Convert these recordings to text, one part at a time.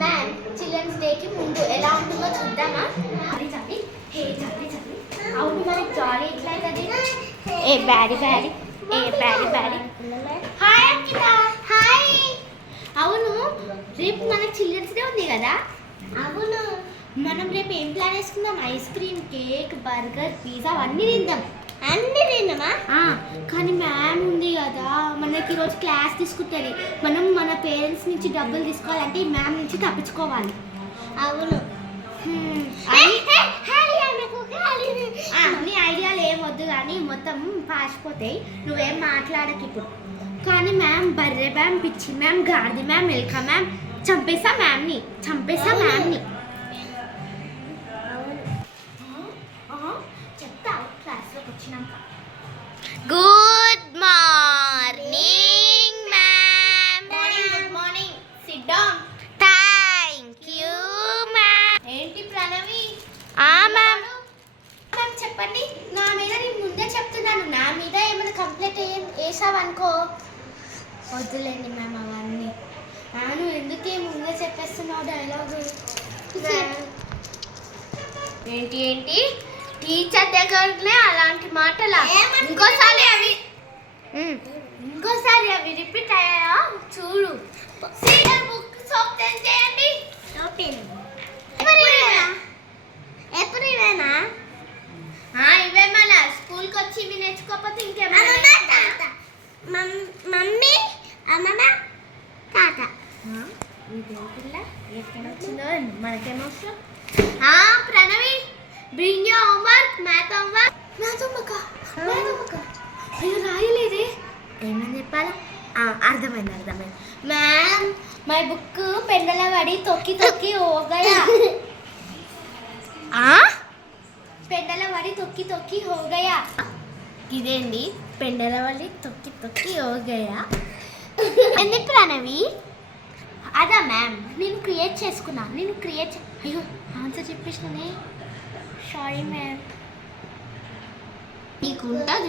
Ma'am children's డేకి ముందు ఎలా ఉంటుందో చూద్దామా? అవును మ్యామ్ జాలీ ఎట్లా అవుతుంది? ఏ బ్యాడీ బ్యాడీ హాయ్ అంకిత. హాయ్. అవును రేపు మన చిల్డ్రన్స్ డే ఉంది కదా? అవును. మనం రేపు ఏం ప్లాన్ వేసుకుందాం? Ice cream, cake, burger, pizza అన్నీ తిందాం. అన్నీ తిందామా? కానీ మ్యామ్ ఉంది కదా, మనకి ఈరోజు క్లాస్ తీసుకుంటుంది. మనం మన పేరెంట్స్ నుంచి డబ్బులు తీసుకోవాలంటే ఈ మ్యామ్ నుంచి తప్పించుకోవాలి. అవును. నీ ఐడియాలు ఏమొద్దు కానీ మొత్తం పాసిపోతాయి, నువ్వేం మాట్లాడకు ఇప్పుడు. కానీ మ్యామ్ బర్రె మ్యామ్, పిచ్చి మ్యామ్, గార్ది మ్యామ్, ఎల్కా మ్యామ్, చంపేసా మ్యామ్ని. చెప్తా క్లాస్లోకి వచ్చినాక. Good morning ma'am. Good morning. SIT down. Thank you ma'am. ఏంటి ప్రణవి? మ్యామ్. మ్యామ్ చెప్పండి. నా మీద నేను ముందే చెప్తున్నాను, నా మీద ఏమైనా కంప్లైంట్ వేసావనుకో వద్దులేండి మ్యామ్ అవన్నీ. నువ్వు ఎందుకే ముందే చెప్పేస్తున్నావు డైలాగు? ఏంటి టీచర్ దగ్గరనే అలాంటి మాటలా? ఇంకోసారి అవి రిపీట్ అయ్యాయా చూడు. బుక్ ఓపెన్ చేయండి. ఎప్పుడు ఇవేనా? ఇవే మళ్ళా స్కూల్కి వచ్చి ఇవి నేర్చుకోకపోతే ఇంకేమైనా? మమ్మీ, అమ్మమ్మ, తాత. ఎక్కడ వచ్చిందో మనకేమవసరం. Pranavi, bring your homework. Math homework. అయ్యో రాయలేదే. ఏమని చెప్పాలా? అర్థమైంది. మ్యామ్ మై బుక్ పెండల పడి తొక్కి హోగయా. పెండల పడి తొక్కి హోగయా. ఇదేంటి పెండల పడి తొక్కి హోగయా? ఎందుకు ప్రణవి? అదా మ్యామ్ నేను క్రియేట్ చేసుకున్నా. అయ్యో ఆన్సర్ చెప్పేసినానే, సారీ మ్యామ్. నీకు ఉంటుంది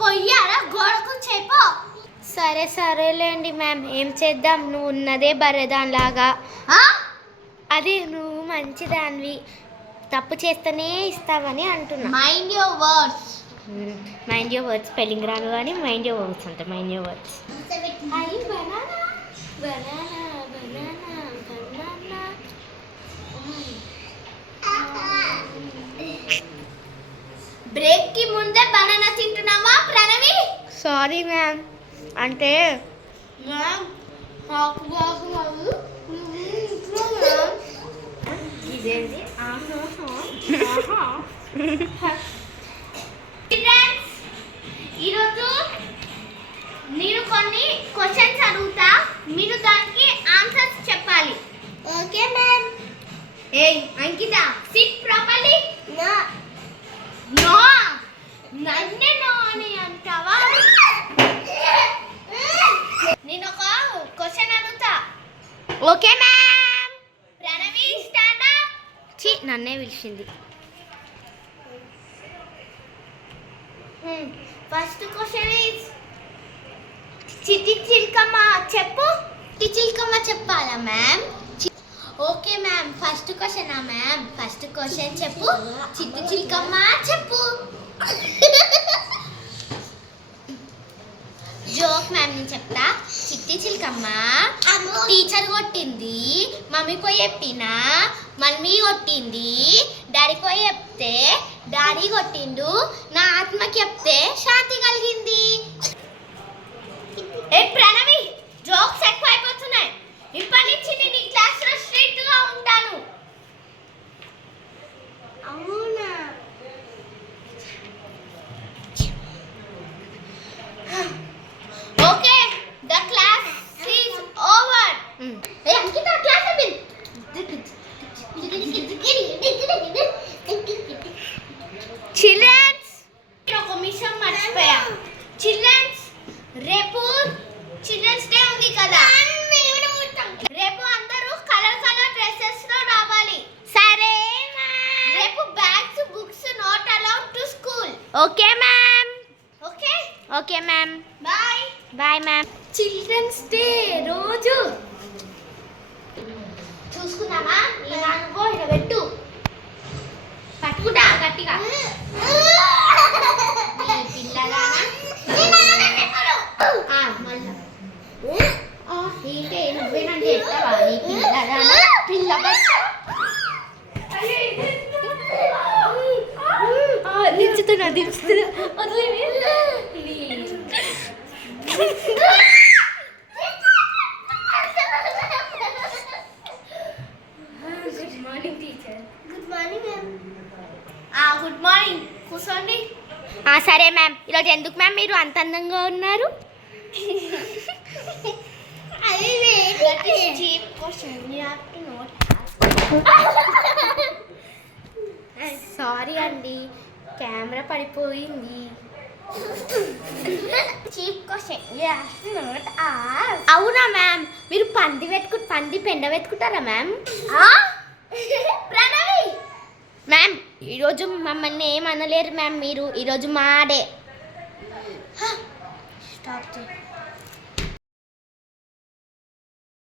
పొయ్యారా గోడకు చెప్పు. సరేలేండి మ్యామ్, ఏం చేద్దాం, నువ్వు ఉన్నదే బర్రెదానిలాగా. అదే నువ్వు మంచిదానివి, తప్పు చేస్తేనే ఇస్తావని అంటున్నా. మైండ్ యువర్ వర్డ్స్ స్పెల్లింగ్ రాను కానీ మైండ్ యువర్ వర్డ్స్ అంటే మైండ్ యువర్ వర్డ్స్. బ్రేక్ కి ముందే బనానా తింటున్నావా ప్రణవి? సారీ మ్యామ్, అంటే మ్యామ్ ఇదేంటి? ఈరోజు నేను కొన్ని క్వశ్చన్స్ అడుగుతా, మీరు దానికి ఆన్సర్స్ చెప్పాలి. Okay ma'am. ఏయ్ అంకిత, సిట్ ప్రాపర్లీ. నో నన్నే నో అని అంటావా? నేను ఒక క్వశ్చన్ అడుగుతా. Okay ma'am. Pranavi stand up. నన్నే పిలిచింది. ఫస్ట్ క్వశ్చన్ ఇస్ చిట్టి చిల్కమ్మ చెప్పు. చిట్టి చిల్కమ్మ చెప్పాలా మ్యామ్? Okay ma'am. ఫస్ట్ క్వశ్చనా మ్యామ్? ఫస్ట్ క్వశ్చన్ చెప్పు. చిట్టి చిల్కమ్మ చెప్పు. జోక్ మ్యామ్ నేను చెప్తా. చిట్టి చిల్కమ్మ టీచర్ కొట్టింది, మమ్మీ పోయి చెప్పినా మమ్మీ కొట్టింది, డాడీ పోయి చెప్తే డాడీ కొట్టిండు, నా ఆత్మకి చెప్తే శాంతి కలిగింది. ఏ ప్రణవి, జోక్స్ ఎక్కువ అయిపోతున్నాయి. ఇప్పటి నుంచి నేను ఈ క్లాస్లో స్ట్రిక్ట్గా ఉంటాను. అవునా? Okay, the class is over. A Ankita, class అయిపోయింది. చిల్డ్రన్స్, ఒక విషయం మర్చిపోయా. చిల్డ్రన్స్, రేపు చిల్డ్రన్స్ డే ఉంది కదా, ఏంటే నువ్వేనంటే ఎట్టావా నీ పిల్లగానా పిల్ల దించుతున్నా good morning teacher. Good morning ma'am. Good morning, కూర్చోండి. సరే మ్యామ్. ఈరోజు ఎందుకు మ్యామ్ మీరు అంత అందంగా ఉన్నారు? సారీ అండి, కెమెరా పడిపోయింది. అవునా మ్యామ్, మీరు పంది పెండ వెతుకుంటారా మ్యామ్? ప్రణవి మ్యామ్, ఈరోజు మమ్మల్ని ఏమనలేరు మ్యామ్. మీరు ఈరోజు మా డే. స్టాప్ చేయి.